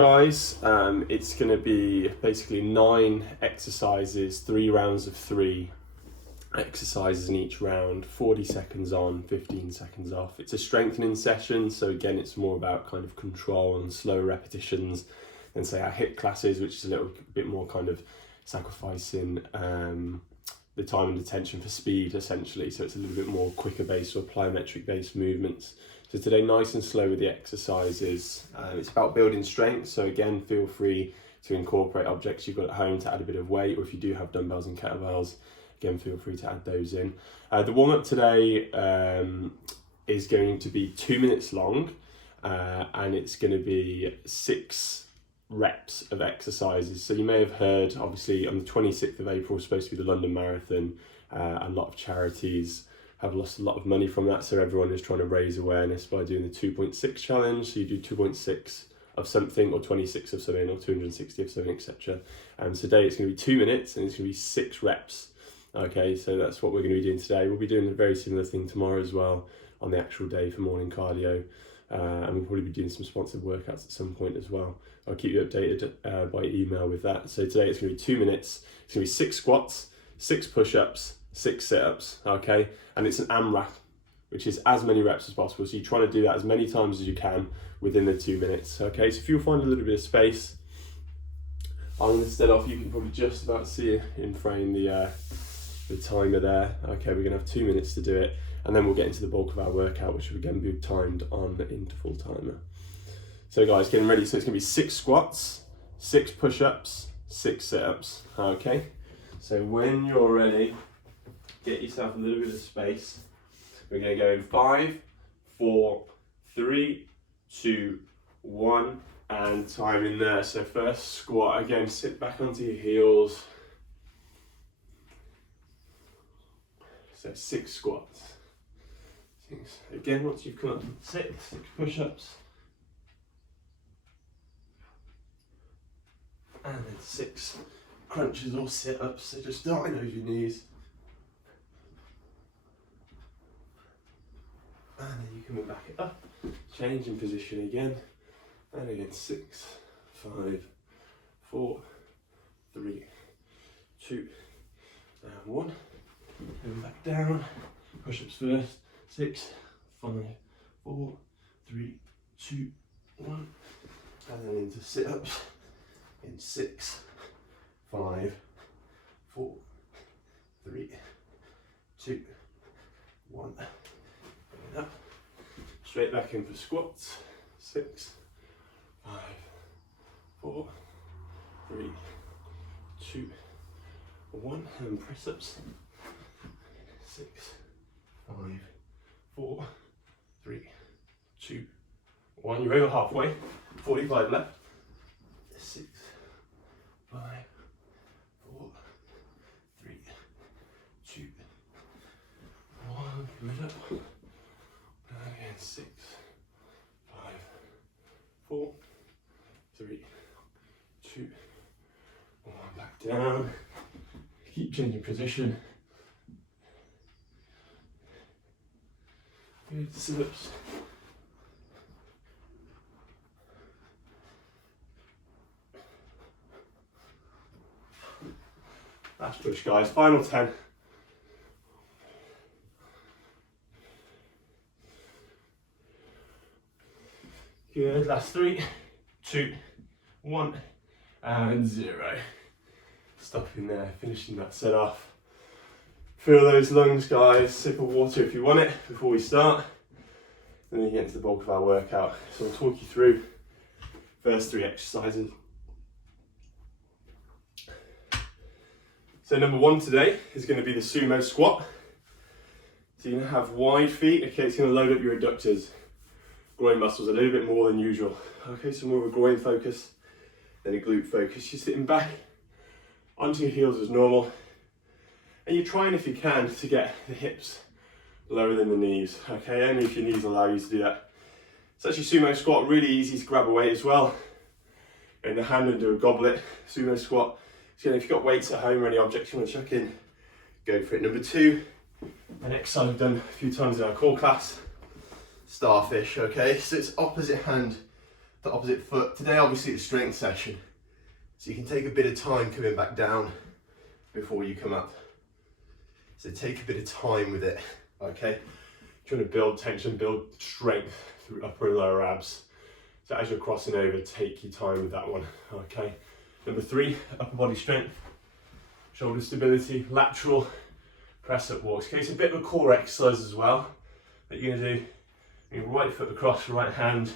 Guys, it's going to be basically 9 exercises, 3 rounds of 3 exercises in each round, 40 seconds on, 15 seconds off. It's a strengthening session, so again it's more about kind of control and slow repetitions than say our HIIT classes, which is a little bit more kind of sacrificing the time and attention for speed essentially, so it's a little bit more quicker based or plyometric based movements. So today, nice and slow with the exercises. It's about building strength, so again, feel free to incorporate objects you've got at home to add a bit of weight, or if you do have dumbbells and kettlebells, again, feel free to add those in. The warm-up today is going to be 2 minutes long, and it's going to be 6 reps of exercises. So you may have heard, obviously, on the 26th of April is supposed to be the London Marathon, and a lot of charities have lost a lot of money from that, so everyone is trying to raise awareness by doing the 2.6 challenge. So you do 2.6 of something, or 26 of something, or 260 of something, etc. Today it's going to be 2 minutes, and it's going to be 6 reps. Okay, so that's what we're going to be doing today. We'll be doing a very similar thing tomorrow as well on the actual day for morning cardio, and we'll probably be doing some sponsored workouts at some point as well. I'll keep you updated by email with that. So today it's going to be 2 minutes. It's going to be 6 squats, 6 push-ups, 6 sit-ups, okay? And it's an AMRAP, which is as many reps as possible. So you're trying to do that as many times as you can within the 2 minutes, okay? So if you'll find a little bit of space, I'm going to set off. You can probably just about see it in frame the timer there. Okay, we're going to have 2 minutes to do it, and then we'll get into the bulk of our workout, which will again be timed on the interval timer. So guys, getting ready. So it's going to be 6 squats, 6 push-ups, 6 sit-ups, okay? So when you're ready, get yourself a little bit of space. We're going to go in 5, 4, 3, 2, 1, and time in there. So first squat, again, sit back onto your heels. So 6 squats. Again, once you've come up to 6 push-ups. And then 6 crunches or sit-ups. So just starting over your knees. And then you can back it up, change in position again, and again 6, 5, 4, 3, 2, and 1. And back down, push-ups first, 6, 5, 4, 3, 2, 1. And then into sit-ups in 6, 5, 4, 3, 2, 1. Up. Straight back in for squats. 6, 5, 4, 3, 2, 1. And press ups. 6, 5, 4, 3, 2, 1. You're over halfway. 45 left. 6, 5, 4, 3, 2, 1. Good up. Again, 6, 5, 4, 3, 2, 1. Back down. Keep changing position. Good sit-ups. Last push, guys. Final 10. Good, last 3, 2, 1, and 0. Stopping there, finishing that set off. Feel those lungs, guys. Sip of water if you want it before we start. Then we get into the bulk of our workout. So I'll talk you through first 3 exercises. So number 1 today is going to be the sumo squat. So you're going to have wide feet. Okay, it's going to load up your adductors. Groin muscles a little bit more than usual. Okay, so more of a groin focus than a glute focus. You're sitting back onto your heels as normal, and you're trying, if you can, to get the hips lower than the knees. Okay, only if your knees allow you to do that. It's actually sumo squat, really easy to grab a weight as well. In the hand and do a goblet. Sumo squat. So if you've got weights at home or any objects you want to chuck in, go for it. Number 2, an exercise I've done a few times in our core class. Starfish, okay? So it's opposite hand to opposite foot. Today obviously it's a strength session, so you can take a bit of time coming back down before you come up. So take a bit of time with it, okay? Trying to build tension, build strength through upper and lower abs. So as you're crossing over, take your time with that one, okay? Number 3, upper body strength, shoulder stability, lateral press up walks. Okay, it's a bit of a core exercise as well that you're gonna do. Your right foot across, right hand,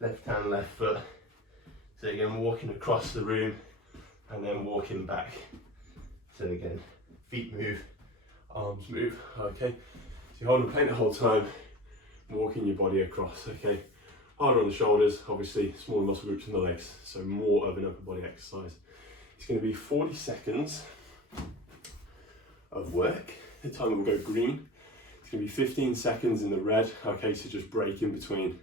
left foot. So again, walking across the room and then walking back. So again, feet move, arms move, okay? So you're holding the plank the whole time, walking your body across, okay? Harder on the shoulders, obviously smaller muscle groups in the legs, so more of an upper body exercise. It's going to be 40 seconds of work. The timer will go green. It's going to be 15 seconds in the red, okay, so just break in between.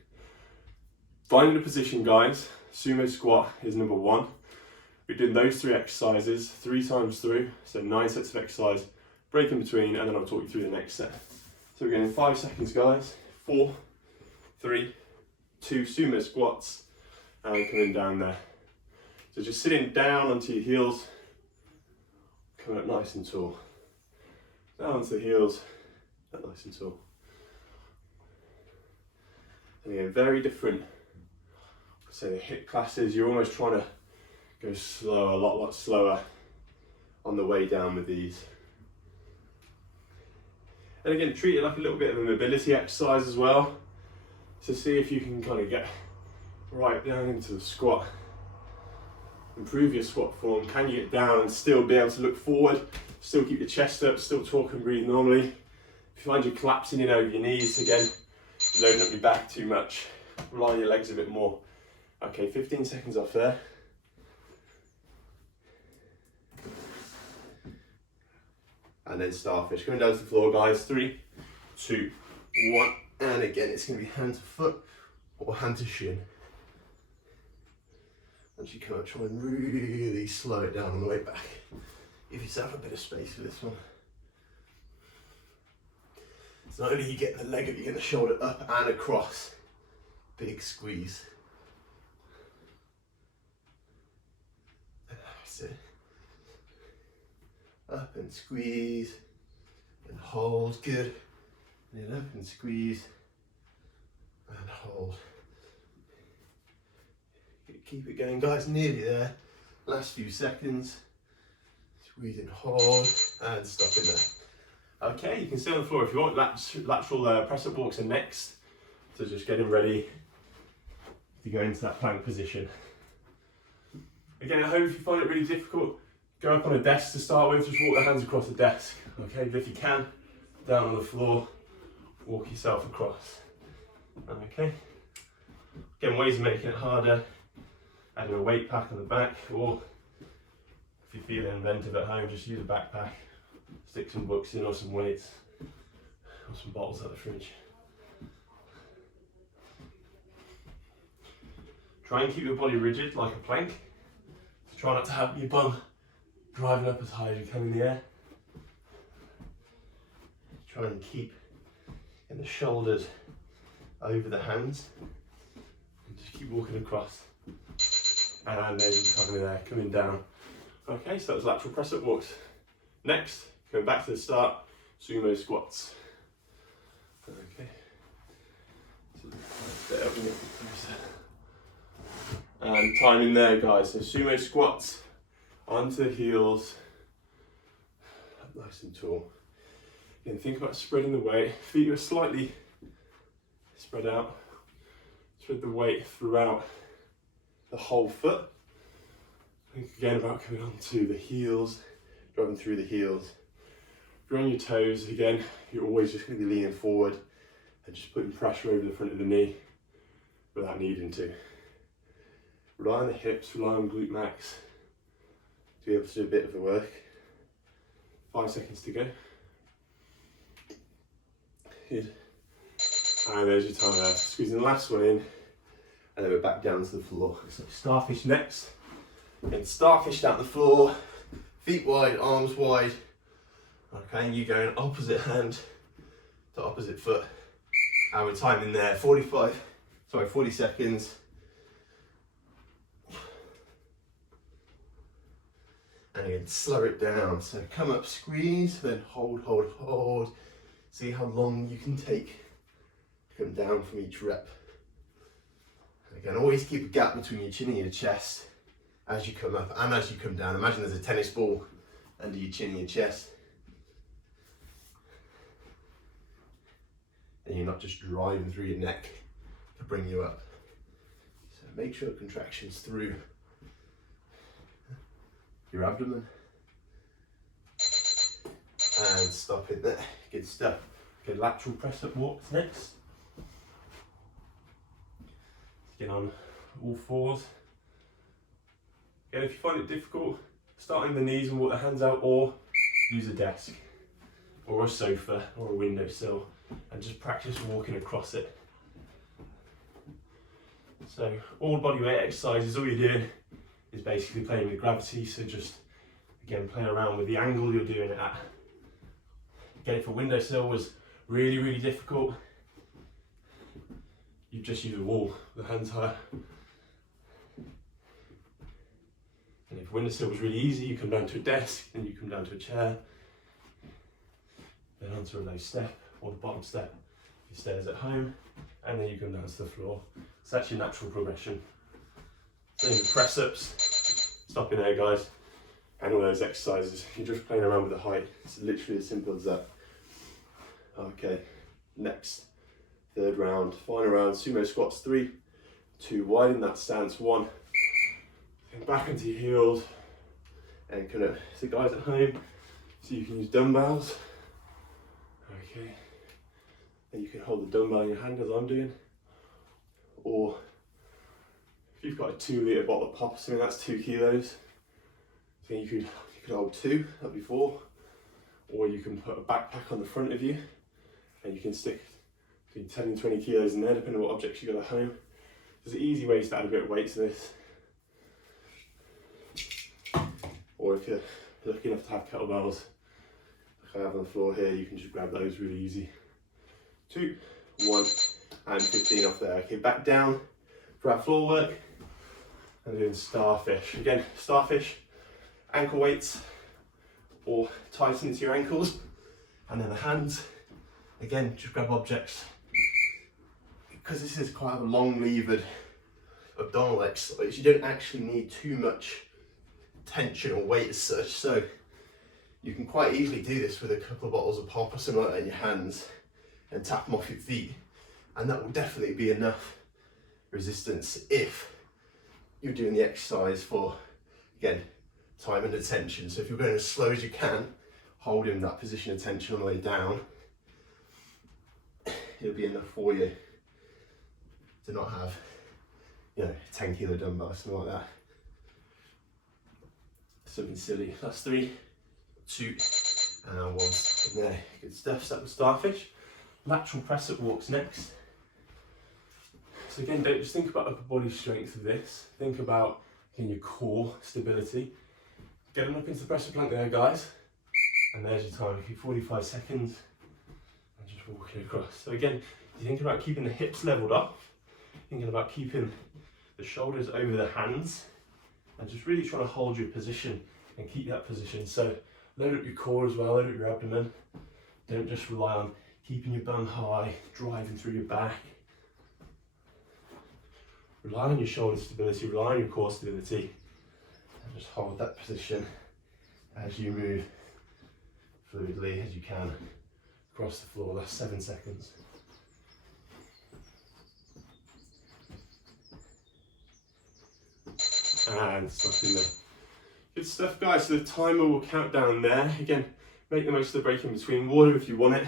Finding a position, guys. Sumo squat is number 1. We're doing those 3 exercises 3 times through, so 9 sets of exercise, break in between, and then I'll talk you through the next set. So we're going in 5 seconds, guys. 4, 3, 2 sumo squats, and coming down there. So just sitting down onto your heels, coming up nice and tall. Down onto the heels, up nice and tall. And again, very different. Say the hip classes, you're almost trying to go slow, a lot slower on the way down with these. And again, treat it like a little bit of a mobility exercise as well. So see if you can kind of get right down into the squat. Improve your squat form. Can you get down and still be able to look forward? Still keep your chest up, still talk and breathe normally. If you find you collapsing in over your knees, again, loading up your back too much, rely on your legs a bit more. Okay, 15 seconds off there. And then starfish. Coming down to the floor, guys. 3, 2, 1. And again, it's going to be hand to foot or hand to shin. Once you come up, try and really slow it down on the way back. Give yourself a bit of space for this one. So not only you get the leg up, you get the shoulder up and across. Big squeeze. That's it. Up and squeeze. And hold, good. And then up and squeeze. And hold. Keep it going, guys, nearly there. Last few seconds. Squeeze and hold, and stop in there. Okay, you can stay on the floor if you want. Lateral press-up walks are next. So just getting ready to go into that plank position. Again, at home, if you find it really difficult, go up on a desk to start with. Just walk the hands across the desk. Okay, but if you can, down on the floor, walk yourself across. Okay. Again, ways of making it harder. Adding a weight pack on the back, or if you're feeling inventive at home, just use a backpack, stick some books in or some weights, or some bottles at the fridge. Try and keep your body rigid like a plank. So try not to have your bum driving up as high as you can in the air. Try and keep in the shoulders over the hands, and just keep walking across. And then coming there, coming down. Okay, so that was lateral press-up walks. Next, going back to the start, sumo squats. Okay. And time in there, guys. So sumo squats, onto the heels, nice and tall. Again, think about spreading the weight. Feet are slightly spread out. Spread the weight throughout the whole foot. Think again about coming onto the heels, driving through the heels. If you're on your toes, again, you're always just going to be leaning forward and just putting pressure over the front of the knee without needing to. Rely on the hips, rely on glute max to be able to do a bit of the work. 5 seconds to go. Good. And there's your time there. Squeezing the last one in. And then we're back down to the floor. So starfish next. And starfish down the floor, feet wide, arms wide. Okay, and you going opposite hand to opposite foot. And we're timing there, 40 seconds. And again, slow it down. So come up, squeeze, then hold, hold, hold. See how long you can take. Come down from each rep. And again, always keep a gap between your chin and your chest as you come up and as you come down. Imagine there's a tennis ball under your chin and your chest. And you're not just driving through your neck to bring you up. So make sure contractions through your abdomen. And stop it there. Good stuff. Okay, lateral press up walks next. Get on all fours. Again, if you find it difficult, start on the knees and walk the hands out, or use a desk or a sofa or a windowsill and just practice walking across it. So all body weight exercises, all you're doing is basically playing with gravity, so just again play around with the angle you're doing it at. Again, if a windowsill was really difficult, you just use a wall, the hands higher. And if a windowsill was really easy, you come down to a desk, then you come down to a chair, then onto a low step or the bottom step, your stairs at home, and then you come down to the floor. So that's your natural progression. Same with press ups, stopping there guys, and all those exercises. You're just playing around with the height. It's literally as simple as that. Okay, next, third round, final round, sumo squats, 3, 2, widen that stance, 1, then back into your heels, and kind of, so guys at home, so you can use dumbbells, okay, and you can hold the dumbbell in your hand as I'm doing, or if you've got a 2 litre bottle of pop, so that's 2 kilos, so you could hold 2, that'd be 4, or you can put a backpack on the front of you, and you can stick between 10 and 20 kilos in there, depending on what objects you got at home. There's easy ways to add a bit of weight to this. Or if you're lucky enough to have kettlebells, like I have on the floor here, you can just grab those really easy. 2, 1, and 15 off there. Okay, back down for our floor work. And doing starfish. Again, starfish, ankle weights, or tighten into your ankles. And then the hands. Again, just grab objects. Because this is quite a long levered abdominal exercise, you don't actually need too much tension or weight as such, so you can quite easily do this with a couple of bottles of pop or something like that in your hands and tap them off your feet, and that will definitely be enough resistance if you're doing the exercise for, again, time and attention. So if you're going as slow as you can, holding that position of tension on the way down, it'll be enough for you to not have, 10 kilo dumbbell, something like that. Something silly. That's 3, 2, and 1. There, good stuff. So that was starfish. Lateral press up walks next. So again, don't just think about upper body strength of this. Think about your core stability. Get them up into the press up plank there, guys. And there's your time. Keep 45 seconds. And just walking across. So again, you're thinking about keeping the hips leveled off. Thinking about keeping the shoulders over the hands. And just really trying to hold your position and keep that position. So load up your core as well, load up your abdomen. Don't just rely on keeping your bum high, driving through your back. Rely on your shoulder stability, rely on your core stability. And just hold that position as you move fluidly as you can across the floor. That's 7 seconds. And stopping there. Good stuff, guys. So the timer will count down there. Again, make the most of the break in between. Water if you want it.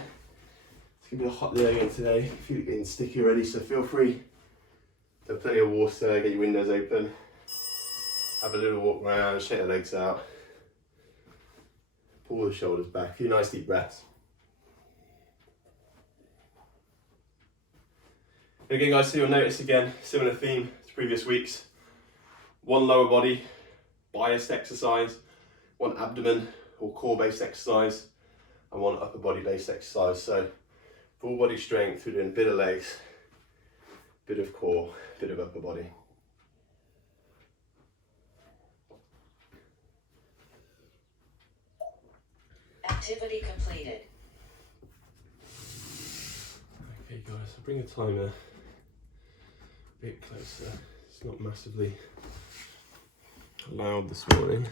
It's going to be a hot day again today. I feel it getting sticky already, so feel free to have plenty of water, get your windows open, have a little walk around, shake the legs out, pull the shoulders back, a few nice deep breaths. Again, guys, so you'll notice again, similar theme to previous weeks. 1 lower body biased exercise, 1 abdomen or core based exercise, and 1 upper body based exercise. So full body strength, we're doing a bit of legs, bit of core, bit of upper body. Activity completed. Okay guys, I'll bring the timer a bit closer. It's not massively loud this morning.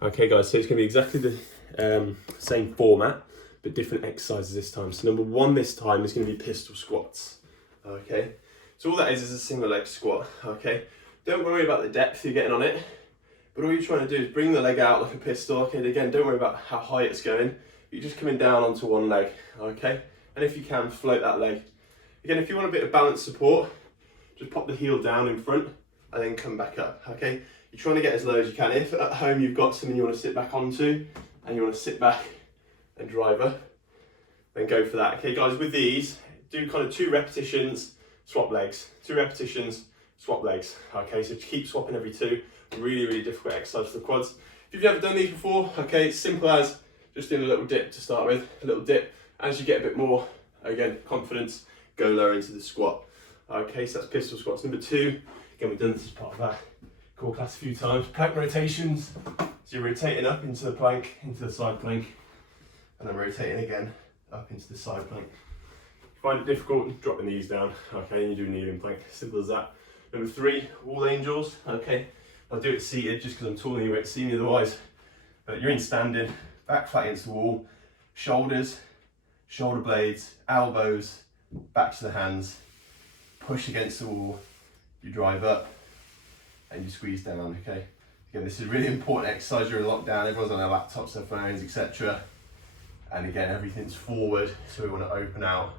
Okay guys, so it's going to be exactly the same format, but different exercises this time. So number one this time is going to be pistol squats. Okay, so all that is a single leg squat. Okay, don't worry about the depth you're getting on it, but all you're trying to do is bring the leg out like a pistol. Okay, again, don't worry about how high it's going. You're just coming down onto one leg. Okay, and if you can, float that leg. Again, if you want a bit of balance support, just pop the heel down in front and then come back up. Okay. You're trying to get as low as you can. If at home you've got something you want to sit back onto and you want to sit back and drive up, then go for that. Okay guys, with these, do kind of 2 repetitions, swap legs. 2 repetitions, swap legs. Okay, so keep swapping every 2. Really, really difficult exercise for the quads. If you've never done these before, okay, it's simple as just doing a little dip to start with, a little dip. As you get a bit more, again, confidence, go lower into the squat. Okay, so that's pistol squats. Number 2, again, we've done this as part of that core class a few times. Plank rotations. So you're rotating up into the plank, into the side plank, and then rotating again up into the side plank. If you find it difficult, drop the knees down. Okay, and you do kneeling plank. Simple as that. Number 3, wall angels. Okay, I'll do it seated just because I'm taller than you won't see me otherwise. But you're in standing, back flat against the wall, shoulders, shoulder blades, elbows, back to the hands, push against the wall, you drive up, and you squeeze down. Okay, again, this is a really important exercise. You're in lockdown, everyone's on their laptops, their phones, etc. And again, everything's forward, so we want to open out,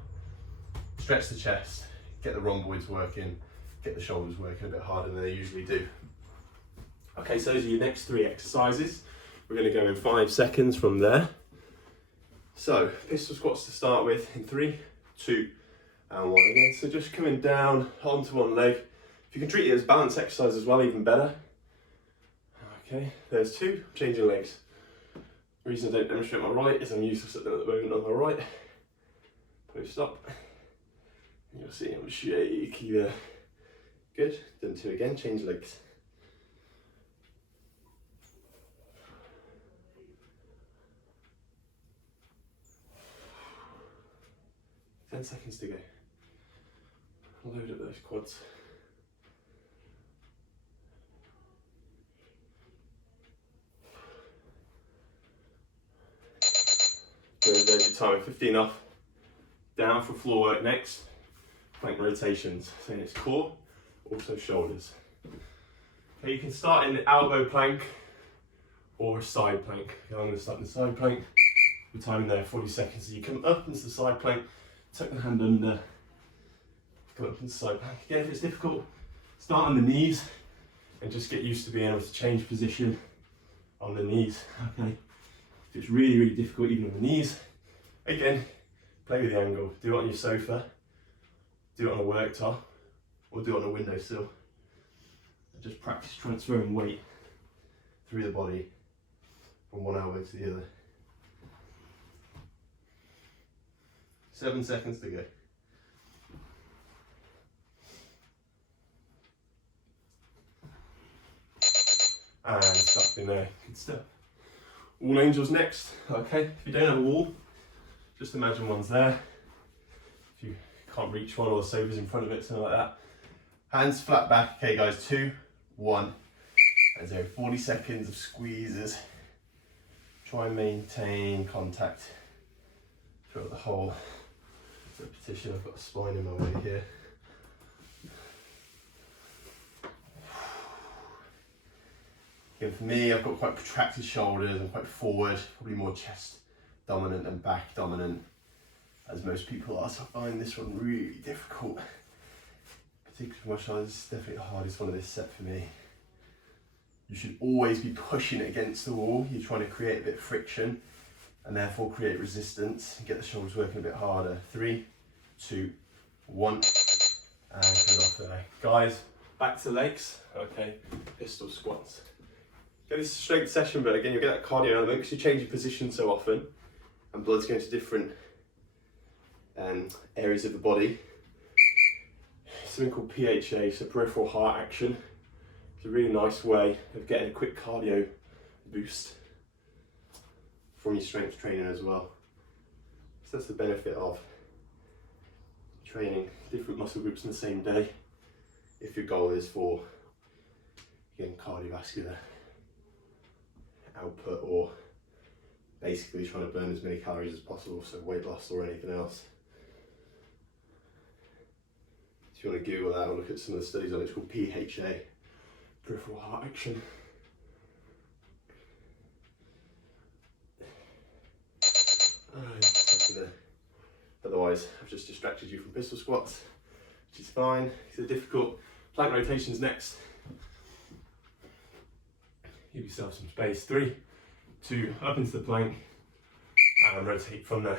stretch the chest, get the rhomboids working, get the shoulders working a bit harder than they usually do. Okay, so those are your next 3 exercises. We're going to go in 5 seconds from there. So pistol squats to start with in 3, 2, and 1 again. So just coming down onto one leg. If you can treat it as balance exercise as well, even better. Okay, there's 2, changing legs. The reason I don't demonstrate my right is I'm useless at the moment on my right. Post up. And you'll see I'm shaky there. Good, done 2 again, change legs. Ten seconds to go. Load up those quads. Good, there's your timer, 15 off. Down for floor work next. Plank rotations, so it's core, also shoulders. Okay, you can start in the elbow plank or a side plank. Okay, I'm going to start in the side plank. The time in there, 40 seconds. So you come up into the side plank, tuck the hand under, go up into the side plank. Again, if it's difficult, start on the knees and just get used to being able to change position on the knees. Okay. If it's really, really difficult, even on the knees, again, play with the angle. Do it on your sofa, do it on a worktop, or do it on a windowsill. And just practice transferring weight through the body from one elbow to the other. 7 seconds to go. And stop in there, good stuff. Wall angels next, okay? If you don't have a wall, just imagine one's there. If you can't reach one or the sofa's in front of it, something like that. Hands flat back, okay guys, 2, 1, and 0. 40 seconds of squeezes. Try and maintain contact throughout the whole repetition. I've got a spine in my way here. Again, for me, I've got quite protracted shoulders. I'm quite forward, probably more chest dominant than back dominant, as most people are. So I find this one really difficult, particularly for my shoulders. It's definitely the hardest one of this set for me. You should always be pushing it against the wall. You're trying to create a bit of friction and therefore create resistance and get the shoulders working a bit harder. 3, 2, 1, and cut off there. Guys, back to legs. Okay, pistol squats. Okay, this is a strength session, but again, you'll get that cardio element because you change your position so often and blood's going to different areas of the body. Something called PHA, so peripheral heart action. It's a really nice way of getting a quick cardio boost from your strength training as well. So that's the benefit of training different muscle groups in the same day if your goal is for, again, cardiovascular output, or basically trying to burn as many calories as possible, so weight loss or anything else. If you want to Google that or look at some of the studies on it, it's called PHA, peripheral heart action. Otherwise, I've just distracted you from pistol squats, which is fine. These are difficult. Plank rotations next. Give yourself some space. 3, 2, up into the plank, and rotate from there.